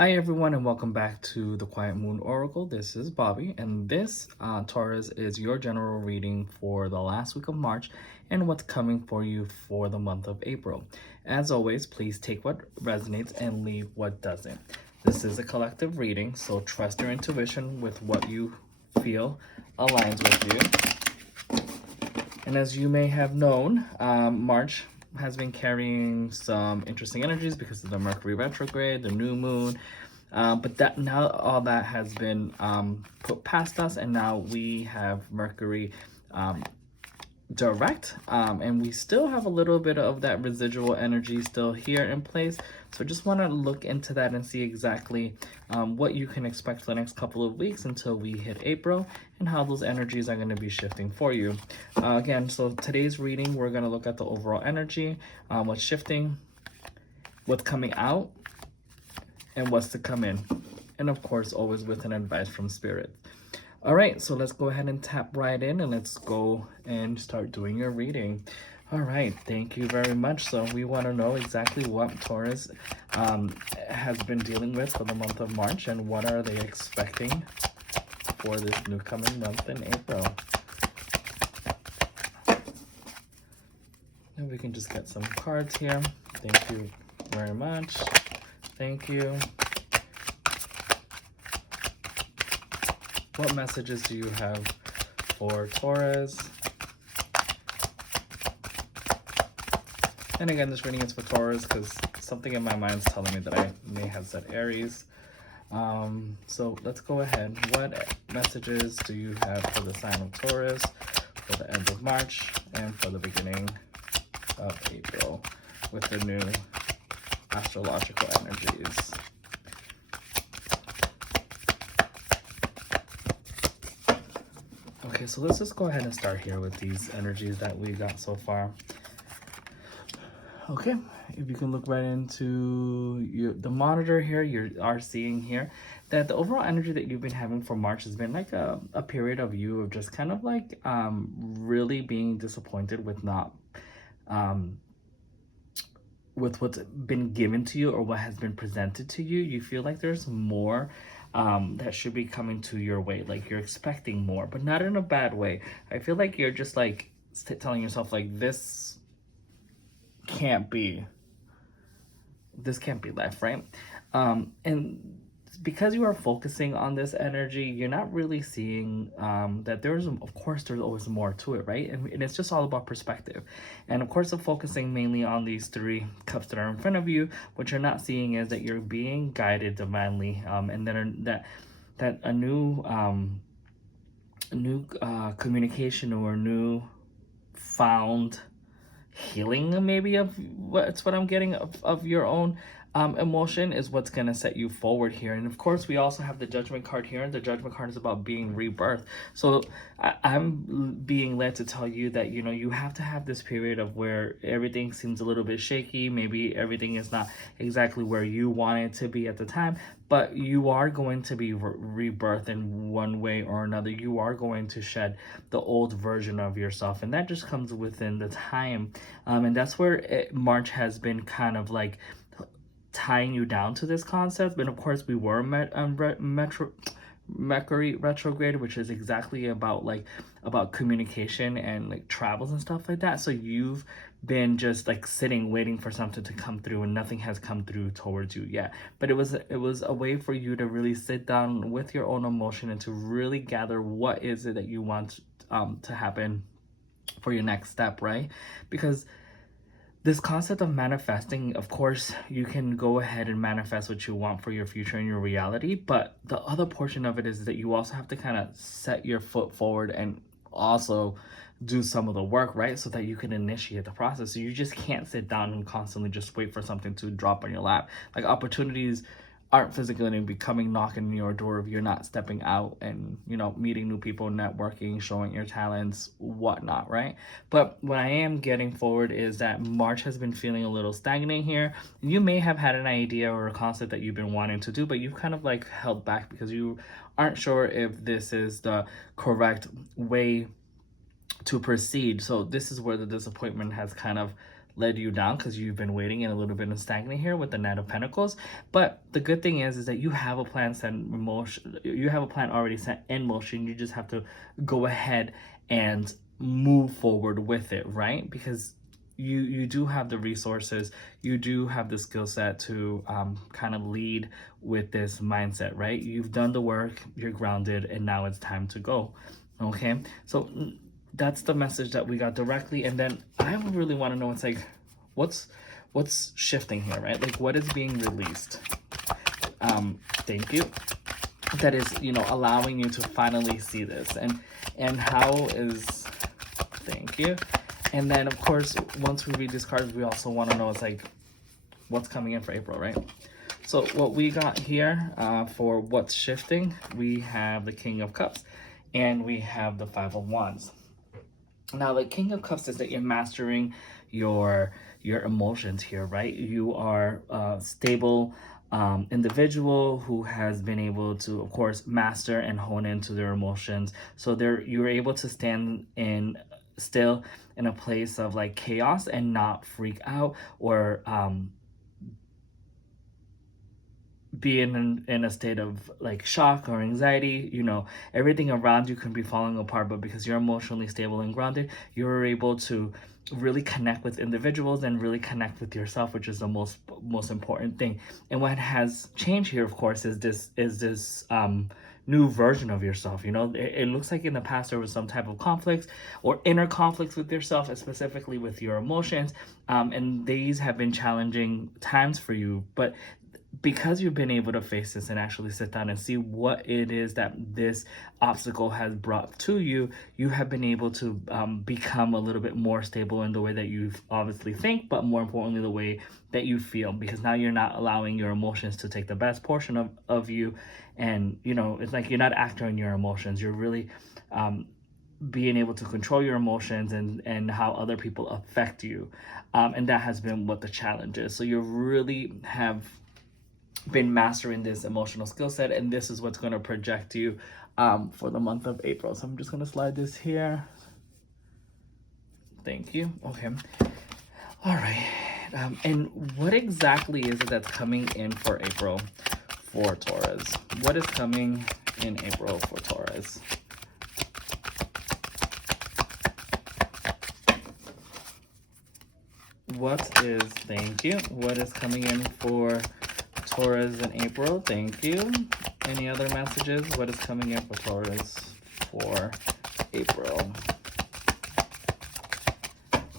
Hi everyone and welcome back to the Quiet Moon Oracle. This is Bobby and this Taurus is your general reading for the last week of March and what's coming for you for the month of April. As always, please take what resonates and leave what doesn't. This is a collective reading, so trust your intuition with what you feel aligns with you. And as you may have known, March has been carrying some interesting energies because of the Mercury retrograde, the new moon. But that now all that has been put past us, and now we have Mercury direct, and we still have a little bit of that residual energy still here in place. So just want to look into that and see exactly what you can expect for the next couple of weeks until we hit April, and how those energies are going to be shifting for you. Again, so today's reading, we're going to look at the overall energy, what's shifting, what's coming out, and what's to come in. And of course, always with an advice from Spirit. All right, so let's go ahead and tap right in and let's go and start doing your reading. All right, thank you very much. So we want to know exactly what Taurus has been dealing with for the month of March, and what are they expecting for this new coming month in April. And we can just get some cards here. Thank you very much. Thank you. What messages do you have for Taurus? And again, this reading is for Taurus because something in my mind is telling me that I may have said Aries. So let's go ahead. What messages do you have for the sign of Taurus for the end of March and for the beginning of April with the new astrological energies? Okay, so let's just go ahead and start here with these energies that we got so far. Okay, if you can look right into the monitor here, you are seeing here that the overall energy that you've been having for March has been like a period of you of just kind of like really being disappointed with not with what's been given to you or what has been presented to you. You feel like there's more that should be coming to your way. Like you're expecting more, but not in a bad way. I feel like you're just like telling yourself like this can't be life, right? And because you are focusing on this energy, you're not really seeing that there's, of course, there's always more to it, right? And it's just all about perspective. And of course, of focusing mainly on these three cups that are in front of you, what you're not seeing is that you're being guided divinely, and that a new communication or new found healing maybe of what's what I'm getting of your own emotion is what's going to set you forward here. And of course, we also have the Judgment card here, and the Judgment card is about being rebirth. So I'm being led to tell you that, you know, you have to have this period of where everything seems a little bit shaky. Maybe everything is not exactly where you want it to be at the time, but you are going to be rebirthed in one way or another. You are going to shed the old version of yourself, and that just comes within the time. And that's where March has been kind of like tying you down to this concept. But of course, we were Mercury retrograde, which is exactly about communication and like travels and stuff like that. So you've been just like sitting waiting for something to come through, and nothing has come through towards you yet. But it was a way for you to really sit down with your own emotion and to really gather what is it that you want to happen for your next step, right? Because this concept of manifesting, of course, you can go ahead and manifest what you want for your future and your reality, but the other portion of it is that you also have to kind of set your foot forward and also do some of the work, right? So that you can initiate the process. So you just can't sit down and constantly just wait for something to drop on your lap. Like opportunities aren't physically going to be coming knocking on your door if you're not stepping out and, you know, meeting new people, networking, showing your talents, whatnot, right? But what I am getting forward is that March has been feeling a little stagnant here. You may have had an idea or a concept that you've been wanting to do, but you've kind of like held back because you aren't sure if this is the correct way to proceed. So this is where the disappointment has kind of led you down because you've been waiting and a little bit of stagnant here with the Knight of Pentacles. But the good thing is that you have a plan set in motion. You have a plan already set in motion. You just have to go ahead and move forward with it, right? Because you do have the resources, you do have the skill set to kind of lead with this mindset, right? You've done the work, you're grounded, and now it's time to go. Okay, so that's the message that we got directly. And then I would really want to know, it's like, what's shifting here, right? Like, what is being released? Thank you. That is, you know, allowing you to finally see this, and how is, thank you. And then, of course, once we read these cards, we also want to know, it's like, what's coming in for April, right? So what we got here for what's shifting, we have the King of Cups and we have the Five of Wands. Now, the King of Cups is that you're mastering your emotions here, right? You are a stable individual who has been able to, of course, master and hone into their emotions. So you're able to stand in still in a place of like chaos and not freak out or be in a state of like shock or anxiety. You know, everything around you can be falling apart, but because you're emotionally stable and grounded, you're able to really connect with individuals and really connect with yourself, which is the most important thing. And what has changed here, of course, is this new version of yourself. You know, it looks like in the past there was some type of conflicts or inner conflicts with yourself, and specifically with your emotions, and these have been challenging times for you. But because you've been able to face this and actually sit down and see what it is that this obstacle has brought to you, you have been able to become a little bit more stable in the way that you obviously think, but more importantly, the way that you feel, because now you're not allowing your emotions to take the best portion of you. And, you know, it's like you're not acting on your emotions. You're really being able to control your emotions and how other people affect you. And that has been what the challenge is. So you really have been mastering this emotional skill set, and this is what's going to project you for the month of April. So I'm just going to slide this here. Thank you. Okay. All right. And what exactly is it that's coming in for April for Taurus? What is coming in April for Taurus? Thank you. What is coming in for Taurus in April? Thank you. Any other messages? What is coming in for Taurus for April?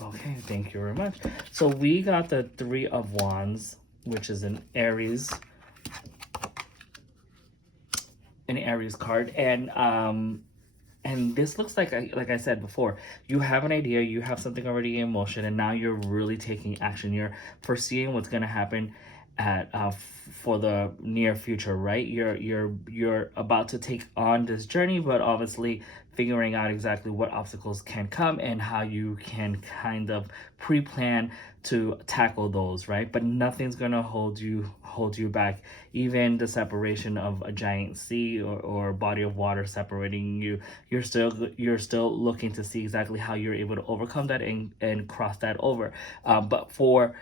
Okay, thank you very much. So we got the Three of Wands, which is an Aries card, and this looks like I said before, you have an idea, you have something already in motion, and now you're really taking action. You're foreseeing what's going to happen for the near future, right? You're about to take on this journey, but obviously figuring out exactly what obstacles can come and how you can kind of pre-plan to tackle those, right? But nothing's gonna hold you back. Even the separation of a giant sea or body of water separating you, you're still looking to see exactly how you're able to overcome that and cross that over. But for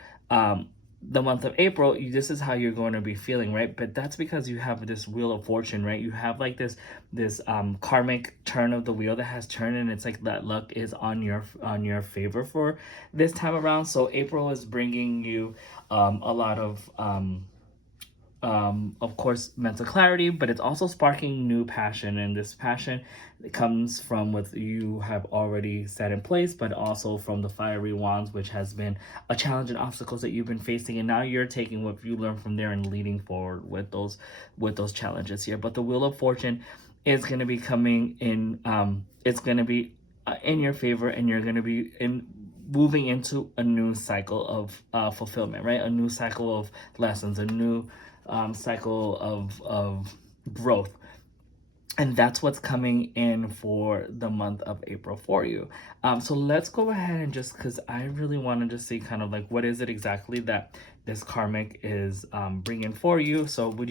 the month of April, this is how you're going to be feeling, right? But that's because you have this wheel of fortune, right? You have like this karmic turn of the wheel that has turned, and it's like that luck is on your favor for this time around. So April is bringing you a lot of course, mental clarity, but it's also sparking new passion, and this passion comes from what you have already set in place, but also from the fiery wands, which has been a challenge and obstacles that you've been facing, and now you're taking what you learned from there and leading forward with those challenges here. But the wheel of fortune is going to be coming in. It's going to be in your favor, and you're going to be moving into a new cycle of fulfillment, right? A new cycle of lessons, a new cycle of growth. And that's what's coming in for the month of April for you. So let's go ahead and just, because I really want to just see kind of like what is it exactly that this karmic is bringing for you. So can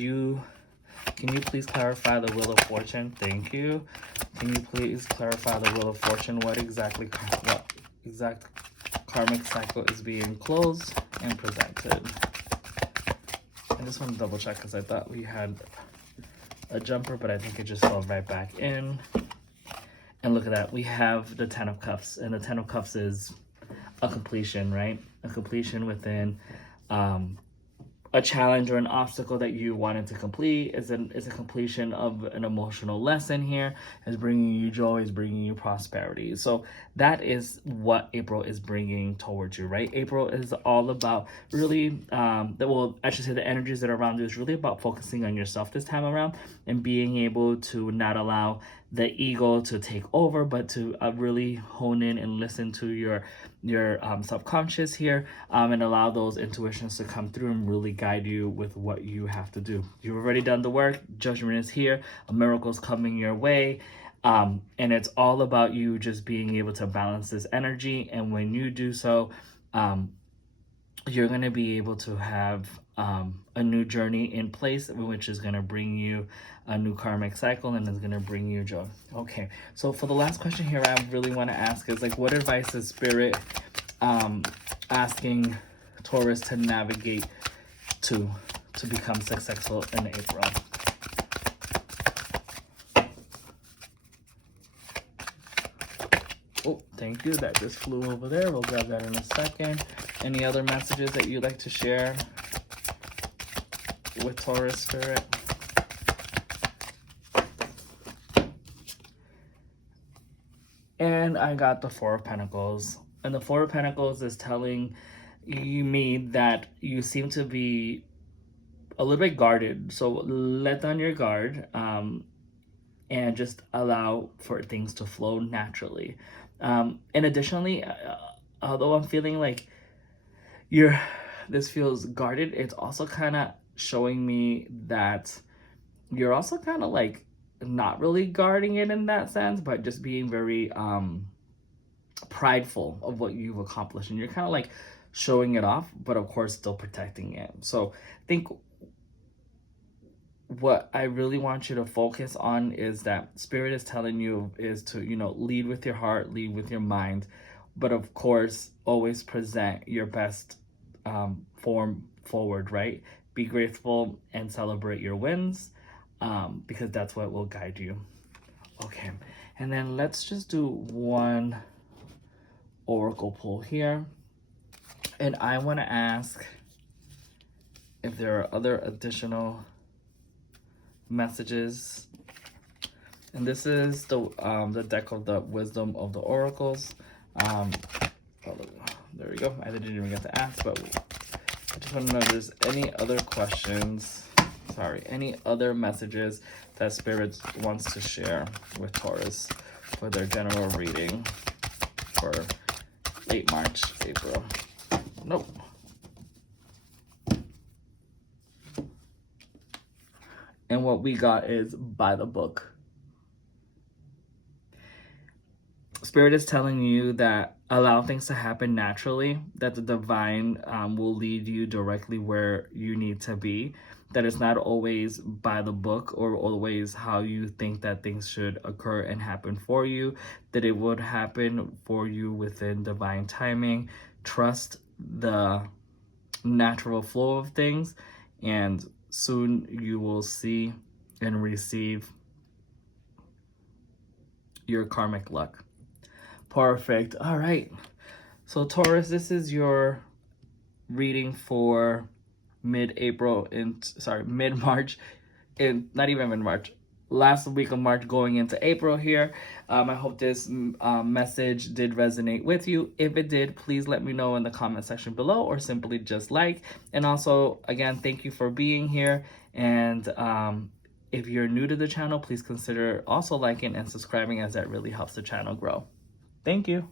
you please clarify the Wheel of Fortune? Thank you. Can you please clarify the Wheel of Fortune? What exact karmic cycle is being closed and presented. I just want to double check because I thought we had a jumper, but I think it just fell right back in. And look at that, we have the 10 of Cups, and the 10 of Cups is a completion, right? A completion within a challenge or an obstacle that you wanted to complete. Is a completion of an emotional lesson here. Is bringing you joy, is bringing you prosperity. So that is what April is bringing towards you, right? April is all about really, I should say the energies that are around you is really about focusing on yourself this time around and being able to not allow the ego to take over, but to really hone in and listen to your subconscious here, and allow those intuitions to come through and really guide you with what you have to do. You've already done the work. Judgment is here. A miracle is coming your way. And it's all about you just being able to balance this energy. And when you do so, you're going to be able to have a new journey in place, which is going to bring you a new karmic cycle and is going to bring you joy. Okay, so for the last question here, I really want to ask is like, what advice is Spirit asking Taurus to navigate to become successful in April? Oh, thank you. That just flew over there. We'll grab that in a second. Any other messages that you'd like to share with Taurus Spirit? And I got the Four of Pentacles. And the Four of Pentacles is telling me that you seem to be a little bit guarded. So let down your guard, and just allow for things to flow naturally. And additionally, although I'm feeling like this feels guarded, it's also kind of showing me that you're also kind of like not really guarding it in that sense, but just being very prideful of what you've accomplished, and you're kind of like showing it off, but of course still protecting it. So I think what I really want you to focus on is that Spirit is telling you is to, lead with your heart, lead with your mind, but of course always present your best form forward, right? Be grateful and celebrate your wins, because that's what will guide you. Okay, and then let's just do one oracle pull here, and I want to ask if there are other additional messages. And this is the deck of the Wisdom of the Oracles. There we go. I didn't even get to ask, but I just want to know if there's any other questions, any other messages that Spirit wants to share with Taurus for their general reading for late March, April. Nope. And what we got is by the book. Spirit is telling you that allow things to happen naturally, that the divine will lead you directly where you need to be, that it's not always by the book or always how you think that things should occur and happen for you, that it would happen for you within divine timing. Trust the natural flow of things, and soon you will see and receive your karmic luck. Perfect. All right. So Taurus, this is your reading for mid-March, not even mid-March, last week of March going into April here. I hope this message did resonate with you. If it did, please let me know in the comment section below, or simply just like. And also, again, thank you for being here. And if you're new to the channel, please consider also liking and subscribing, as that really helps the channel grow. Thank you.